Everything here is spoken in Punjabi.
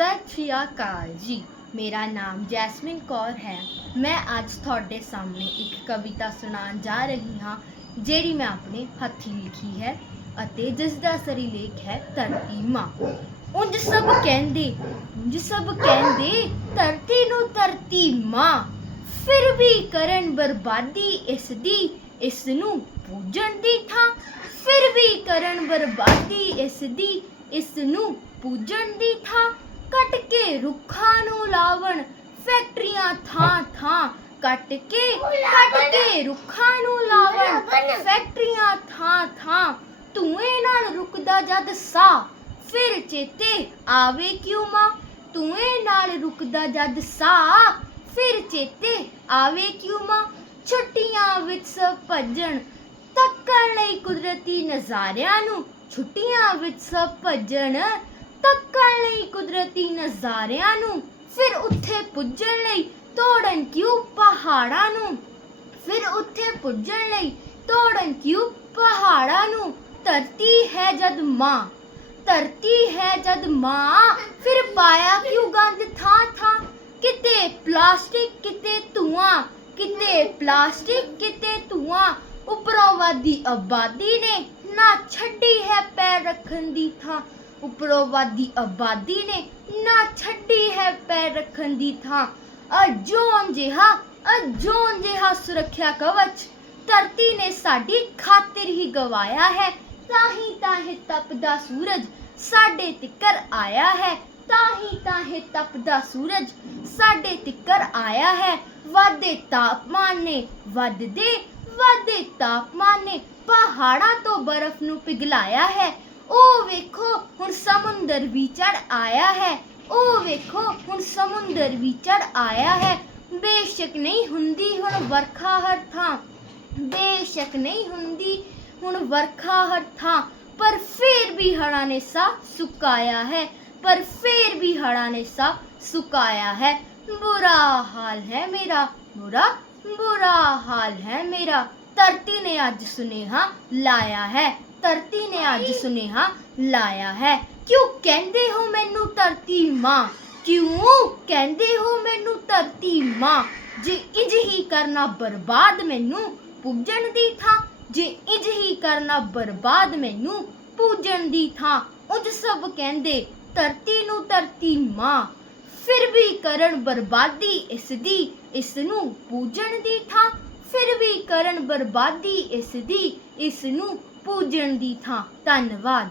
ਸਤਿ ਸ਼੍ਰੀ ਅਕਾਲ ਜੀ। ਮੇਰਾ ਨਾਮ ਜੈਸਮਿਨ ਕੌਰ ਹੈ। ਮੈਂ ਅੱਜ ਤੁਹਾਡੇ ਸਾਹਮਣੇ ਇੱਕ ਕਵਿਤਾ ਸੁਣਾਉਣ ਜਾ ਰਹੀ ਹਾਂ, ਜਿਹੜੀ ਮੈਂ ਆਪਣੇ ਹੱਥੀਂ ਲਿਖੀ ਹੈ ਅਤੇ ਜਿਸ ਦਾ ਸਰੀ ਹੈ ਧਰਤੀ ਮਾਂ। ਉਂਝ ਸਭ ਕਹਿੰਦੇ, ਉਂਝ ਸਭ ਕਹਿੰਦੇ, ਧਰਤੀ ਨੂੰ ਧਰਤੀ ਮਾਂ। ਫਿਰ ਵੀ ਕਰਨ ਬਰਬਾਦੀ ਇਸ ਦੀ, ਇਸ ਨੂੰ ਪੂਜਣ ਦੀ ਥਾਂ। ਫਿਰ ਵੀ ਕਰਨ ਬਰਬਾਦੀ ਇਸ ਦੀ, ਇਸ ਨੂੰ ਪੂਜਣ ਦੀ ਥਾਂ। ਕੱਟ ਕੇ ਰੁੱਖਾਂ ਨੂੰ ਲਾਵਣ ਫੈਕਟਰੀਆਂ ਥਾਂ ਥਾਂ ਕੱਟ ਕੇ ਕੱਟ ਕੇ ਰੁੱਖਾਂ ਨੂੰ ਲਾਵਣ ਫੈਕਟਰੀਆਂ ਥਾਂ ਥਾਂ ਧੂਏ ਨਾਲ ਰੁਕਦਾ ਜਦ ਸਾਹ ਫਿਰ ਚੇਤੇ ਆਵੇ ਕਿਉਂ ਮਾਂ? ਧੂਏ ਨਾਲ ਰੁਕਦਾ ਜਦ ਸਾਹ ਫਿਰ ਚੇਤੇ ਆਵੇ ਕਿਉਂ ਮਾਂ? ਛੁੱਟੀਆਂ ਵਿੱਚ ਸਭ ਭੱਜਣ ਤੱਕਣ ਲਈ ਕੁਦਰਤੀ ਨਜ਼ਾਰਿਆਂ ਨੂੰ ਛੁੱਟੀਆਂ ਵਿੱਚ ਸਭ ਭੱਜਣ ਤੱਕਣ ਲਈ ਕੁਦਰਤੀ ਨਜ਼ਾਰਿਆਂ ਨੂੰ, ਫਿਰ ਉੱਥੇ ਪੁੱਜਣ ਲਈ ਤੋੜਨ ਕਿਉਂ ਪਹਾੜਾਂ ਨੂੰ? ਫਿਰ ਉੱਥੇ ਪੁੱਜਣ ਲਈ ਤੋੜਨ ਕਿਉਂ ਪਹਾੜਾਂ ਨੂੰ? ਧਰਤੀ ਹੈ ਜਦ ਮਾਂ, ਧਰਤੀ ਹੈ ਜਦ ਮਾਂ। ਫਿਰ ਪਾਇਆ ਕਿਉਂ ਗੰਦ ਥਾਂ ਥਾਂ? ਕਿਤੇ ਪਲਾਸਟਿਕ, ਕਿਤੇ ਧੂਆਂ, ਕਿਤੇ ਪਲਾਸਟਿਕ, ਕਿਤੇ ਧੂਆਂ। ਉੱਪਰੋਂ ਵਾਦੀ ਆਬਾਦੀ ਨੇ ਨਾ ਛੱਡੀ ਹੈ ਪੈਰ ਰੱਖਣ ਦੀ ਥਾਂ ਉਪਰੋਂ ਵਾਦੀ ਆਬਾਦੀ ਨੇ ਨਾ ਛੱਡੀ ਹੈ ਪੈਰ ਰੱਖਣ ਦੀ ਥਾਂ। ਅਜੋਂ ਜਿਹਾ ਅਜੋਂ ਜਿਹਾ ਸੁਰੱਖਿਆ ਕਵਚ, ਧਰਤੀ ਨੇ ਸਾਡੀ ਖਾਤਰ ਹੀ ਗਵਾਇਆ ਹੈ। ਤਾਂ ਹੀ ਤਾਂ ਇਹ ਤਪਦਾ ਸੂਰਜ ਸਾਡੇ ਤਿੱਕਰ ਆਇਆ ਹੈ। ਤਾਂ ਹੀ ਤਾਂ ਇਹ ਤਪਦਾ ਸੂਰਜ ਸਾਡੇ ਤਿੱਕਰ ਆਇਆ ਹੈ। ਵਾਦੇ ਤਾਪਮਾਨ ਨੇ ਵੱਧਦੇ, ਵਾਧੇ ਤਾਪਮਾਨ ਨੇ ਪਹਾੜਾਂ ਤੋਂ ਬਰਫ਼ ਨੂੰ ਪਿਘਲਾਇਆ ਹੈ। ਉਹ ਵੇਖੋ ਹੁਣ ਸਮੁੰਦਰ ਵੀ ਚੜ ਆਇਆ ਹੈ ਉਹ ਵੇਖੋ ਹੁਣ ਸਮੁੰਦਰ ਵੀ ਚੜ ਆਇਆ ਹੈ ਬੇਸ਼ੱਕ ਨਹੀਂ ਹੁੰਦੀ ਹੁਣ ਵਰਖਾ ਹਰ ਥਾਂ ਬੇਸ਼ੱਕ ਨਹੀਂ ਹੁੰਦੀ ਹੁਣ ਵਰਖਾ ਹਰ ਥਾਂ ਪਰ ਫੇਰ ਵੀ ਹੜ੍ਹਾਂ ਨੇ ਸਾ ਸੁਕਾਇਆ ਹੈ ਪਰ ਫੇਰ ਵੀ ਹੜ੍ਹਾਂ ਨੇ ਸਾ ਸੁਕਾਇਆ ਹੈ ਬੁਰਾ ਹਾਲ ਹੈ ਮੇਰਾ ਬੁਰਾ ਬੁਰਾ ਹਾਲ ਹੈ ਮੇਰਾ ਧਰਤੀ ਨੇ ਅੱਜ ਸੁਨੇਹਾ ਲਾਇਆ ਹੈ ਧਰਤੀ ਨੇ ਅੱਜ ਸੁਨੇਹਾ ਲਾਇਆ ਹੈ। ਕਿਉਂ ਕਹਿੰਦੇ ਹੋ ਮੈਨੂੰ ਧਰਤੀ ਮਾਂ? ਕਿਉਂ ਕਹਿੰਦੇ ਹੋ ਮੈਨੂੰ ਧਰਤੀ ਮਾਂ? ਜੇ ਇੰਜ ਹੀ ਕਰਨਾ ਬਰਬਾਦ ਮੈਨੂੰ ਪੂਜਣ ਦੀ ਥਾਂ, ਜੇ ਇੰਜ ਹੀ ਕਰਨਾ ਬਰਬਾਦ ਮੈਨੂੰ ਪੂਜਣ ਦੀ ਥਾਂ, ਉਂਝ ਸਭ ਕਹਿੰਦੇ ਧਰਤੀ ਨੂੰ ਧਰਤੀ ਮਾਂ। ਫਿਰ ਵੀ ਕਰਨ ਬਰਬਾਦੀ ਇਸ ਦੀ ਇਸ ਨੂੰ ਪੂਜਣ ਦੀ ਥਾਂ, ਫਿਰ ਵੀ ਕਰਨ ਬਰਬਾਦੀ ਇਸ ਦੀ ਇਸ ਨੂੰ ਪੂਜਣ ਦੀ ਥਾਂ। ਧੰਨਵਾਦ।